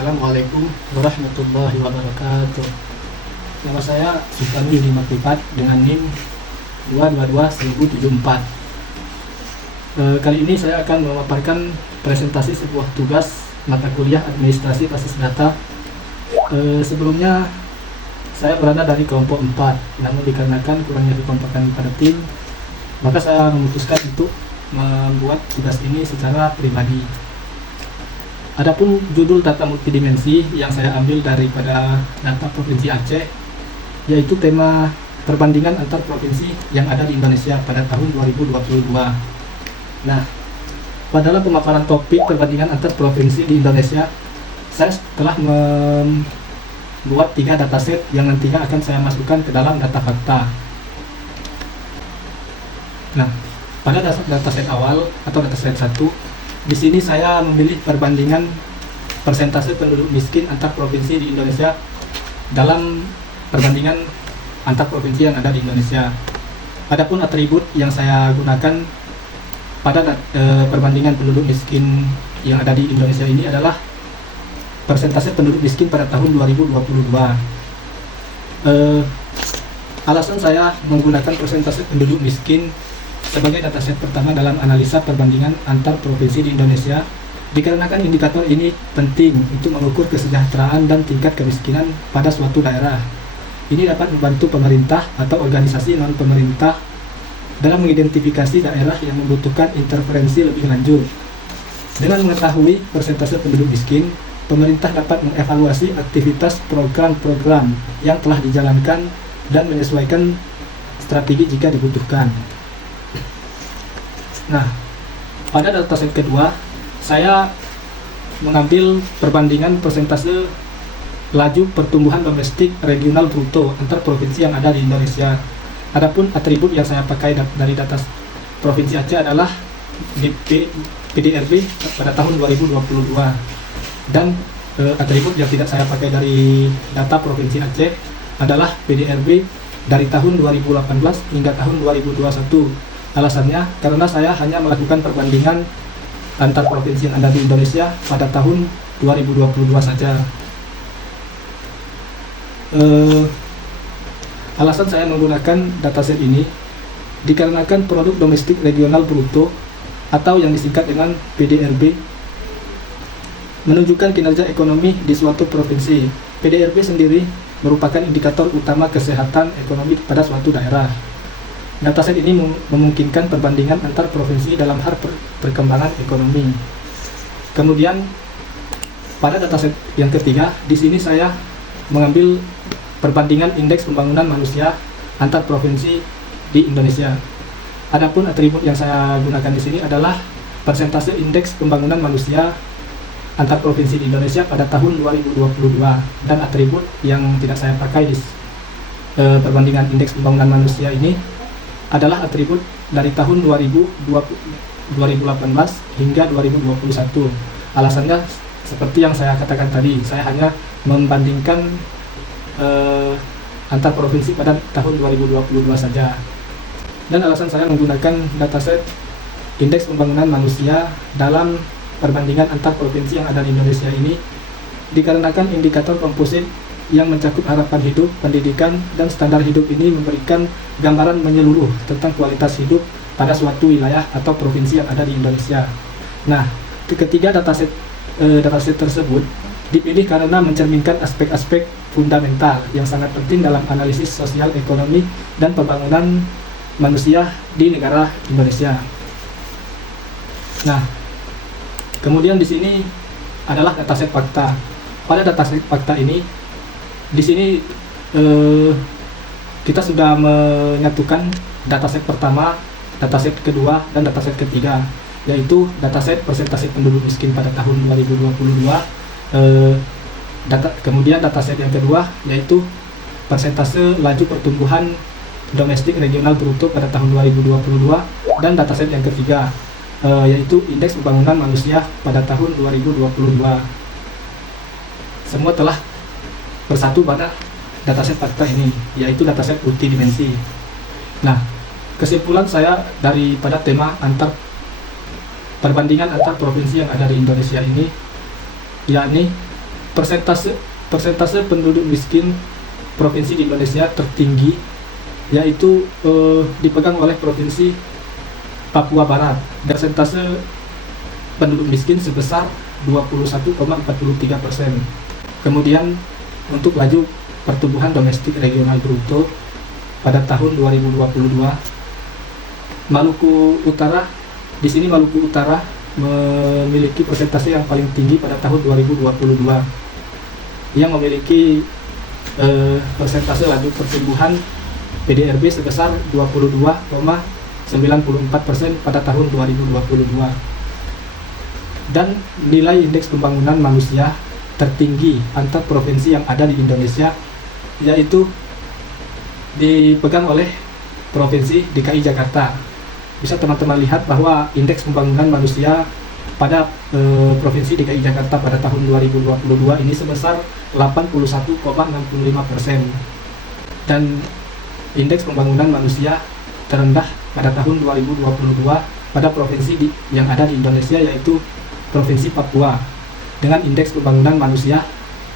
Assalamualaikum warahmatullahi wabarakatuh. Nama saya Sultan Yudi Makripat dengan NIM 222-1074. Kali ini saya akan memaparkan presentasi sebuah tugas mata kuliah administrasi basis data. Sebelumnya saya berada dari kelompok 4, namun dikarenakan kurangnya kekompakan pada tim, maka saya memutuskan untuk membuat tugas ini secara pribadi. Adapun judul data multidimensi yang saya ambil daripada data Provinsi Aceh, yaitu tema perbandingan antar provinsi yang ada di Indonesia pada tahun 2022. Nah, pada dalam pemaparan topik perbandingan antar provinsi di Indonesia, saya telah membuat 3 dataset yang nantinya akan saya masukkan ke dalam data fakta. Nah, pada dataset awal atau dataset 1, di sini saya memilih perbandingan persentase penduduk miskin antar provinsi di Indonesia dalam perbandingan antar provinsi yang ada di Indonesia. Adapun atribut yang saya gunakan pada perbandingan penduduk miskin yang ada di Indonesia ini adalah persentase penduduk miskin pada tahun 2022. Alasan saya menggunakan persentase penduduk miskin sebagai dataset pertama dalam analisa perbandingan antar provinsi di Indonesia, dikarenakan indikator ini penting untuk mengukur kesejahteraan dan tingkat kemiskinan pada suatu daerah. Ini dapat membantu pemerintah atau organisasi non-pemerintah dalam mengidentifikasi daerah yang membutuhkan intervensi lebih lanjut. Dengan mengetahui persentase penduduk miskin, pemerintah dapat mengevaluasi aktivitas program-program yang telah dijalankan dan menyesuaikan strategi jika dibutuhkan. Nah, pada dataset kedua, saya mengambil perbandingan persentase laju pertumbuhan domestik regional bruto antar provinsi yang ada di Indonesia. Adapun atribut yang saya pakai dari data Provinsi Aceh adalah PDRB pada tahun 2022, dan atribut yang tidak saya pakai dari data Provinsi Aceh adalah PDRB dari tahun 2018 hingga tahun 2021. Alasannya karena saya hanya melakukan perbandingan antar provinsi yang ada di Indonesia pada tahun 2022 saja. Alasan saya menggunakan dataset ini dikarenakan produk domestik regional bruto atau yang disingkat dengan PDRB menunjukkan kinerja ekonomi di suatu provinsi. PDRB sendiri merupakan indikator utama kesehatan ekonomi pada suatu daerah. Dataset ini memungkinkan perbandingan antar provinsi dalam hal perkembangan ekonomi. Kemudian pada dataset yang ketiga, di sini saya mengambil perbandingan indeks pembangunan manusia antar provinsi di Indonesia. Adapun atribut yang saya gunakan di sini adalah persentase indeks pembangunan manusia antar provinsi di Indonesia pada tahun 2022, dan atribut yang tidak saya pakai di perbandingan indeks pembangunan manusia ini adalah atribut dari tahun 2018 hingga 2021. Alasannya seperti yang saya katakan tadi, saya hanya membandingkan antar provinsi pada tahun 2022 saja. Dan alasan saya menggunakan dataset indeks pembangunan manusia dalam perbandingan antar provinsi yang ada di Indonesia ini dikarenakan indikator komposit yang mencakup harapan hidup, pendidikan, dan standar hidup ini memberikan gambaran menyeluruh tentang kualitas hidup pada suatu wilayah atau provinsi yang ada di Indonesia. Nah, ketiga dataset tersebut dipilih karena mencerminkan aspek-aspek fundamental yang sangat penting dalam analisis sosial ekonomi dan pembangunan manusia di negara Indonesia. Nah, kemudian di sini adalah dataset fakta. Pada dataset fakta ini, di sini kita sudah menyatukan dataset pertama, dataset kedua, dan dataset ketiga, yaitu dataset persentase penduduk miskin pada tahun 2022. Kemudian dataset yang kedua yaitu persentase laju pertumbuhan domestik regional bruto pada tahun 2022, dan dataset yang ketiga yaitu indeks pembangunan manusia pada tahun 2022. Semua telah bersatu pada dataset fakta ini, yaitu dataset multidimensi. Nah, kesimpulan saya daripada tema perbandingan antar provinsi yang ada di Indonesia ini, yakni persentase persentase penduduk miskin provinsi di Indonesia tertinggi yaitu dipegang oleh provinsi Papua Barat. Persentase penduduk miskin sebesar 21,43%. Kemudian untuk laju pertumbuhan domestik regional bruto pada tahun 2022, Maluku Utara, di sini Maluku Utara memiliki persentase yang paling tinggi pada tahun 2022 yang memiliki persentase laju pertumbuhan PDRB sebesar 22,94% pada tahun 2022. Dan nilai indeks pembangunan manusia tertinggi antar provinsi yang ada di Indonesia yaitu dipegang oleh Provinsi DKI Jakarta. Bisa teman-teman lihat bahwa indeks pembangunan manusia pada Provinsi DKI Jakarta pada tahun 2022 ini sebesar 81,65%. Dan indeks pembangunan manusia terendah pada tahun 2022 pada provinsi yang ada di Indonesia yaitu Provinsi Papua dengan indeks pembangunan manusia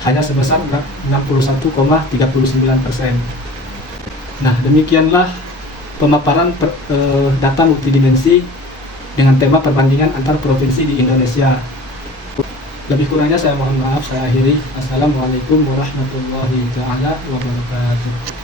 hanya sebesar 61,39%. Nah, demikianlah pemaparan data multidimensi dengan tema perbandingan antar provinsi di Indonesia. Lebih kurangnya saya mohon maaf, saya akhiri. Assalamualaikum warahmatullahi wabarakatuh.